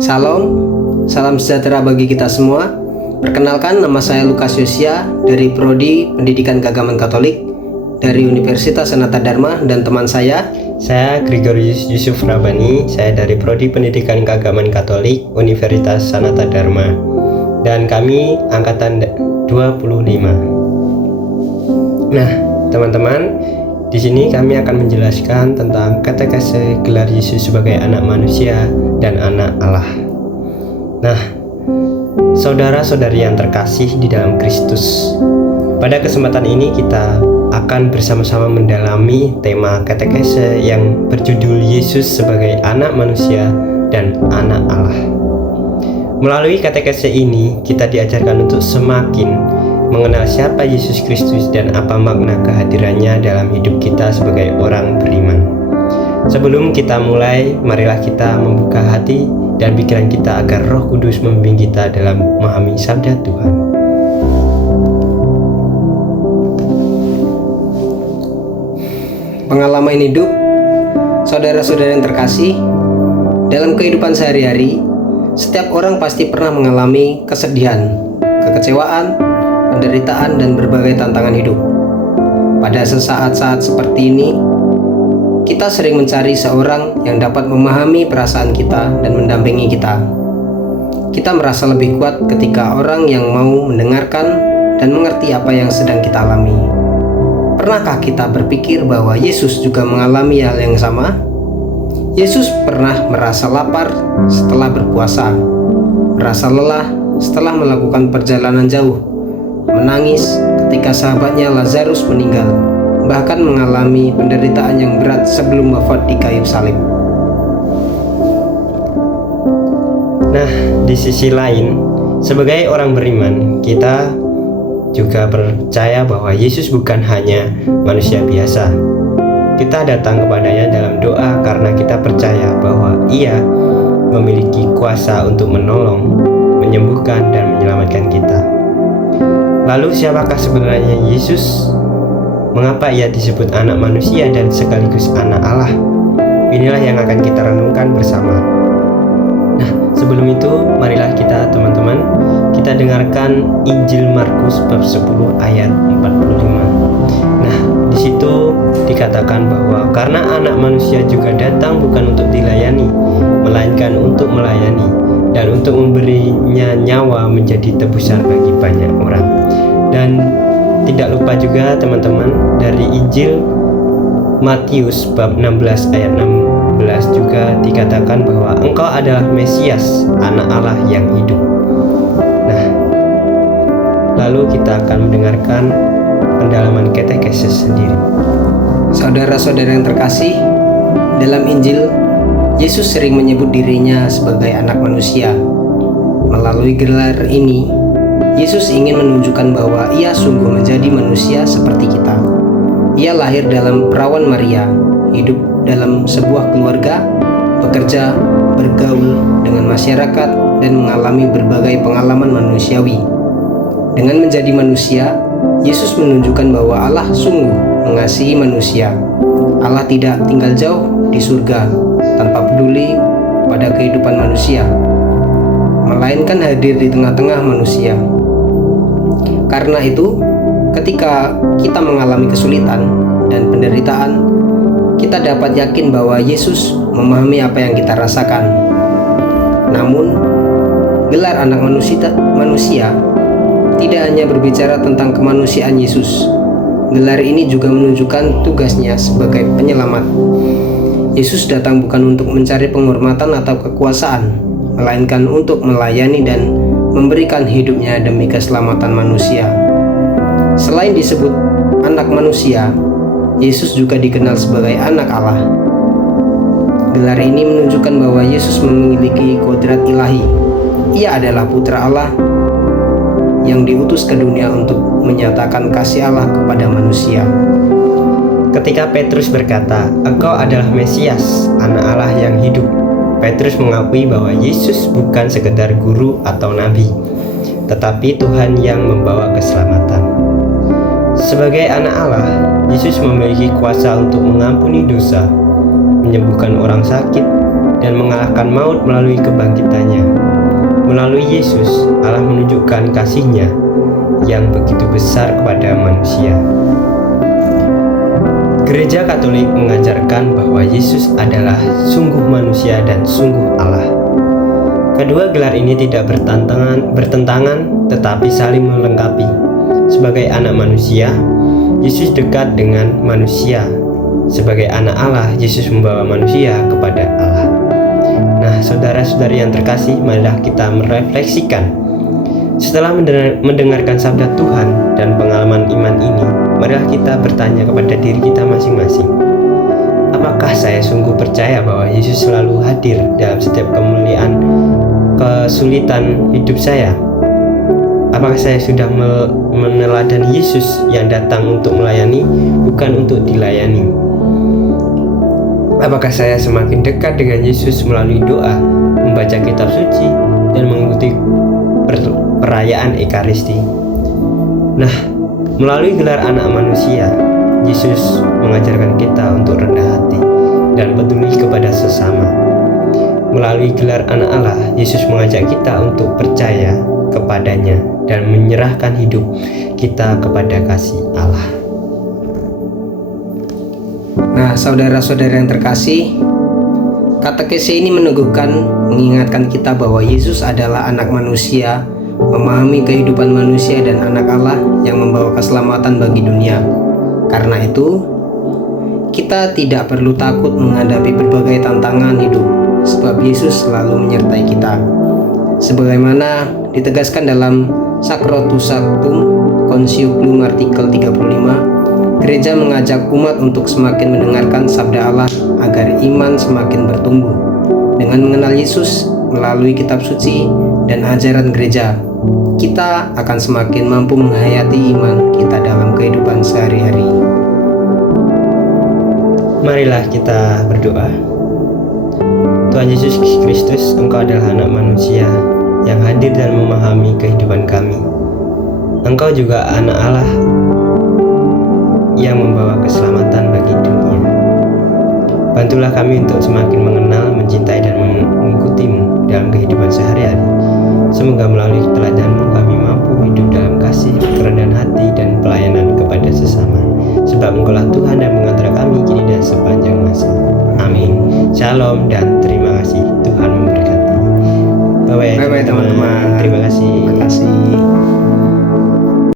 Salam, salam sejahtera bagi kita semua. Perkenalkan, nama saya Lukas Yosia dari Prodi Pendidikan Keagamaan Katolik dari Universitas Sanata Dharma, dan teman saya Gregorius Yusuf Rabani, saya dari Prodi Pendidikan Keagamaan Katolik Universitas Sanata Dharma, dan kami angkatan 25. Nah, teman-teman, di sini kami akan menjelaskan tentang katekese gelar Yesus sebagai anak manusia dan anak Allah. Nah, saudara-saudari yang terkasih di dalam Kristus, pada kesempatan ini kita akan bersama-sama mendalami tema katekese yang berjudul Yesus sebagai anak manusia dan anak Allah. Melalui katekese ini, kita diajarkan untuk semakin mengenal siapa Yesus Kristus dan apa makna kehadirannya dalam hidup kita sebagai orang beriman. Sebelum kita mulai, marilah kita membuka hati dan pikiran kita agar Roh Kudus membimbing kita dalam memahami sabda Tuhan. Pengalaman hidup, saudara-saudara yang terkasih, dalam kehidupan sehari-hari, setiap orang pasti pernah mengalami kesedihan, kekecewaan, penderitaan, dan berbagai tantangan hidup. Pada saat-saat seperti ini, kita sering mencari seorang yang dapat memahami perasaan kita dan mendampingi kita. Kita merasa lebih kuat ketika orang yang mau mendengarkan dan mengerti apa yang sedang kita alami. Pernahkah kita berpikir bahwa Yesus juga mengalami hal yang sama? Yesus pernah merasa lapar setelah berpuasa, merasa lelah setelah melakukan perjalanan jauh, menangis ketika sahabatnya Lazarus meninggal, bahkan mengalami penderitaan yang berat sebelum wafat di kayu salib. Nah, di sisi lain, sebagai orang beriman, kita juga percaya bahwa Yesus bukan hanya manusia biasa. Kita datang kepadanya dalam doa karena kita percaya bahwa Ia memiliki kuasa untuk menolong, menyembuhkan, dan menyelamatkan kita. Lalu siapakah sebenarnya Yesus? Mengapa Ia disebut anak manusia dan sekaligus anak Allah? Inilah yang akan kita renungkan bersama. Nah, sebelum itu, marilah kita teman-teman, kita dengarkan Injil Markus bab 10 ayat 45. Nah, di situ dikatakan bahwa karena anak manusia juga datang bukan untuk dilayani, melainkan untuk melayani dan untuk memberinya nyawa menjadi tebusan bagi banyak orang. Dan tidak lupa juga teman-teman, dari Injil Matius bab 16 ayat 16 juga dikatakan bahwa engkau adalah Mesias, anak Allah yang hidup. Nah, lalu kita akan mendengarkan pendalaman katekese sendiri. Saudara-saudara yang terkasih, dalam Injil, Yesus sering menyebut dirinya sebagai anak manusia. Melalui gelar ini, Yesus ingin menunjukkan bahwa Ia sungguh menjadi manusia seperti kita. Ia lahir dalam perawan Maria, hidup dalam sebuah keluarga, bekerja, bergaul dengan masyarakat, dan mengalami berbagai pengalaman manusiawi. Dengan menjadi manusia, Yesus menunjukkan bahwa Allah sungguh mengasihi manusia. Allah tidak tinggal jauh di surga tanpa peduli pada kehidupan manusia, melainkan hadir di tengah-tengah manusia. Karena itu, ketika kita mengalami kesulitan dan penderitaan, kita dapat yakin bahwa Yesus memahami apa yang kita rasakan. Namun, gelar anak manusia tidak hanya berbicara tentang kemanusiaan Yesus. Gelar ini juga menunjukkan tugasnya sebagai penyelamat. Yesus datang bukan untuk mencari penghormatan atau kekuasaan, melainkan untuk melayani dan memberikan hidupnya demi keselamatan manusia. Selain disebut anak manusia, Yesus juga dikenal sebagai anak Allah. Gelar ini menunjukkan bahwa Yesus memiliki kodrat ilahi. Ia adalah putra Allah yang diutus ke dunia untuk menyatakan kasih Allah kepada manusia. Ketika Petrus berkata, engkau adalah Mesias, anak Allah yang hidup, Petrus mengakui bahwa Yesus bukan sekedar guru atau nabi, tetapi Tuhan yang membawa keselamatan. Sebagai anak Allah, Yesus memiliki kuasa untuk mengampuni dosa, menyembuhkan orang sakit, dan mengalahkan maut melalui kebangkitannya. Melalui Yesus, Allah menunjukkan kasih-Nya yang begitu besar kepada manusia. Gereja Katolik mengajarkan bahwa Yesus adalah sungguh manusia dan sungguh Allah. Kedua gelar ini tidak bertentangan tetapi saling melengkapi. Sebagai anak manusia, Yesus dekat dengan manusia. Sebagai anak Allah, Yesus membawa manusia kepada Allah. Nah, saudara-saudari yang terkasih, marilah kita merefleksikan. Setelah mendengarkan sabda Tuhan dan pengalaman iman ini, marilah kita bertanya kepada diri kita masing-masing. Apakah saya sungguh percaya bahwa Yesus selalu hadir dalam setiap kesulitan hidup saya? Apakah saya sudah meneladani Yesus yang datang untuk melayani, bukan untuk dilayani? Apakah saya semakin dekat dengan Yesus melalui doa, membaca kitab suci, dan mengikuti perayaan Ekaristi? Nah, melalui gelar anak manusia, Yesus mengajarkan kita untuk rendah hati dan peduli kepada sesama. Melalui gelar anak Allah, Yesus mengajak kita untuk percaya kepadanya dan menyerahkan hidup kita kepada kasih Allah. Nah, saudara-saudara yang terkasih, katekese ini mengingatkan kita bahwa Yesus adalah anak manusia, memahami kehidupan manusia dan anak Allah yang membawa keselamatan bagi dunia. Karena itu, kita tidak perlu takut menghadapi berbagai tantangan hidup, sebab Yesus selalu menyertai kita. Sebagaimana ditegaskan dalam Sacrotus Sanctum Concilium artikel 35, gereja mengajak umat untuk semakin mendengarkan sabda Allah agar iman semakin bertumbuh. Dengan mengenal Yesus melalui kitab suci dan ajaran gereja, kita akan semakin mampu menghayati iman kita dalam kehidupan sehari-hari. Marilah kita berdoa. Tuhan Yesus Kristus, Engkau adalah anak manusia yang hadir dan memahami kehidupan kami. Engkau juga anak Allah yang membawa keselamatan bagi dunia. Bantulah kami untuk semakin mengenal, mencintai, dan mengikutimu dalam kehidupan sehari-hari. Semoga melalui teladanmu kami mampu hidup dalam kasih, kerendahan hati, dan pelayanan kepada sesama. Sebab Engkaulah Tuhan dan pengantar kami kini dan sepanjang masa. Amin. Shalom dan terima kasih. Tuhan memberkati. Bye-bye teman-teman. Terima kasih. Terima kasih.